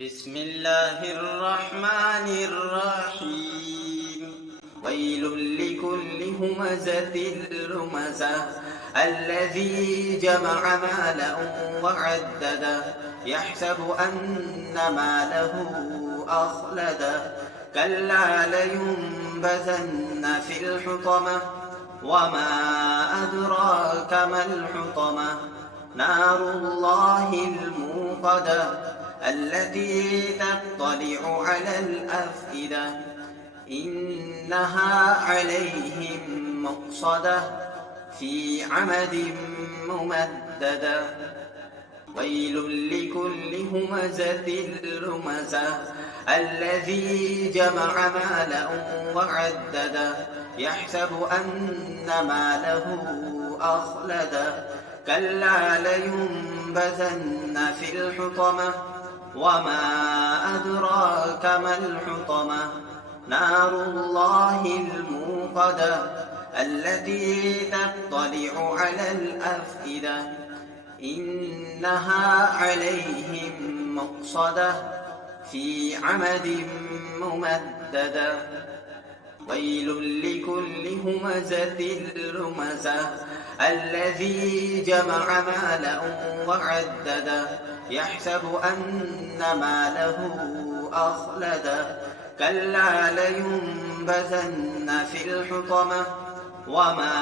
بسم الله الرحمن الرحيم ويل لكل همزة لمزة الذي جمع مالا وعدده يحسب أن ماله أخلده كلا لينبذن في الحطمة وما أدراك ما الحطمة نار الله الموقدة التي تطلع على الأفئدة إنها عليهم مؤصدة في عمد ممددة ويل لكل همزة لمزة الذي جمع مالا وعدده يحسب أن ماله أخلده كلا لينبذن في الحطمة وما أدراك ما الحطمة نار الله الموقدة التي تطلع على الأفئدة إنها عليهم مؤصدة في عمد ممددة ويل لكل همزة لمزة الذي جمع مالا وعدده يحسب أن ماله أخلده كلا لينبذن في الحطمة وما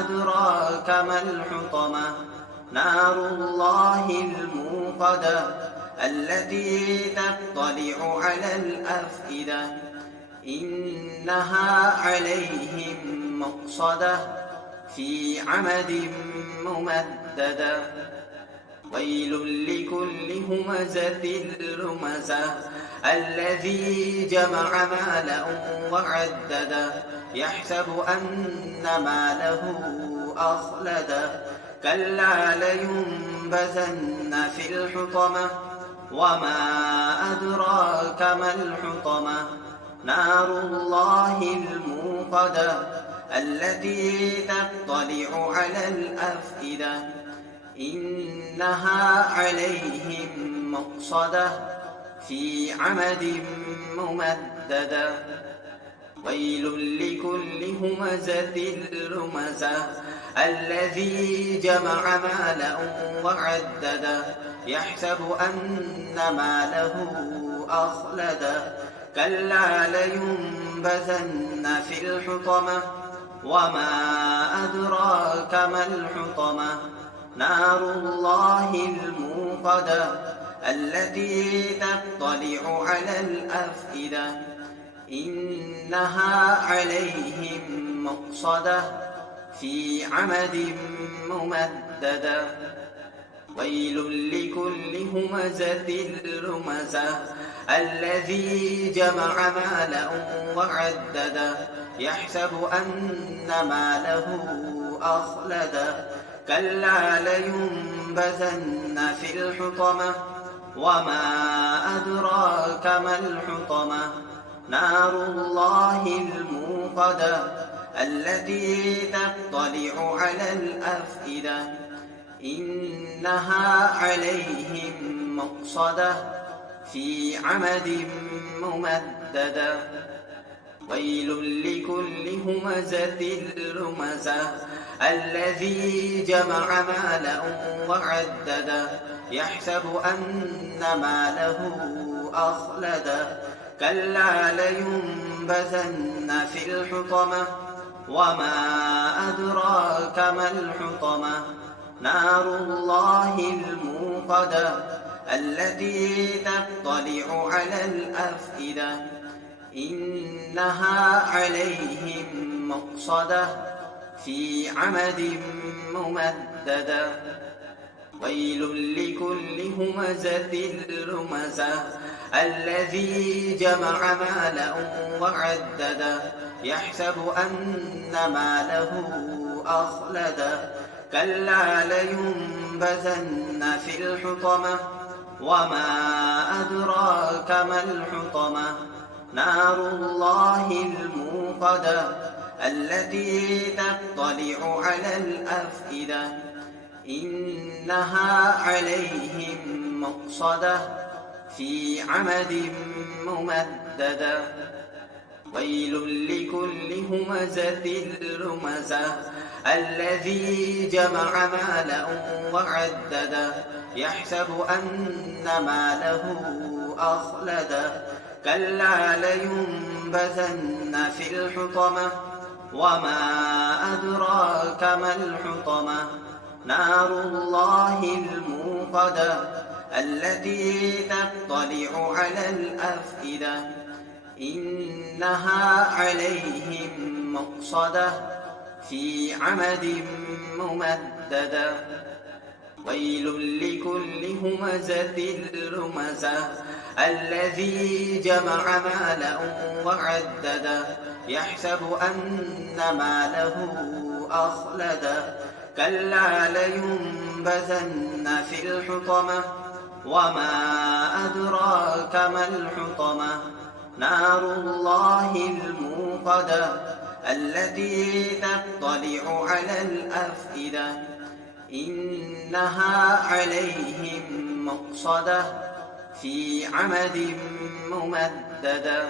أدراك ما الحطمة نار الله الموقدة التي تطلع على الأفئدة إنها عليهم مؤصدة في عمد ممددة ويل لكل همزة لمزة الذي جمع مالا وعدده يحسب أن ماله أخلده كلا لينبذن في الحطمة وما أدراك ما الحطمة نار الله الموقدة التي تطلع على الأفئدة إنها عليهم مؤصدة في عمد ممددة ويل لكل همزة لمزة الذي جمع مالا وعدده يحسب أن ماله أخلده كلا لينبذن في الحطمة وما أدراك ما الحطمة نار الله الموقدة التي تطلع على الأفئدة إنها عليهم مؤصدة في عمد ممددة ويل لكل همزة لمزة الذي جمع مالا وعدده يحسب أن ماله أخلده كلا لينبذن في الحطمة وما أدراك ما الحطمة نار الله الموقدة التي تطلع على الأفئدة إنها عليهم مؤصدة في عمد ممددة ويل لكل همزة لمزة الذي جمع مالا وعدده يحسب أن ماله أخلده كلا لينبذن في الحطمة وما أدراك ما الحطمة نار الله الموقدة التي تطلع على الأفئدة إنها عليهم مؤصدة في عمد ممددة ويل لكل همزة لمزة الذي جمع مالا وعدده يحسب أن ماله أخلده كلا لينبذن في الحطمة وما أدراك ما الحطمة نار الله الموقدة التي تطلع على الأفئدة إنها عليهم مؤصدة في عمد ممددة ويل لكل همزة لمزة الذي جمع مالا وعدده يحسب أن ماله أخلده كلا لينبذن في الحطمة وما أدراك ما الحطمة نار الله الموقدة التي تطلع على الأفئدة إنها عليهم مؤصدة في عمد ممددة ويل لكل همزة لمزة الذي جمع مالا وعدده يحسب أن ماله أخلده كلا لينبذن في الحطمة وما أدراك ما الحطمة نار الله الموقدة التي تطلع على الأفئدة إنها عليهم مؤصدة في عمد ممددة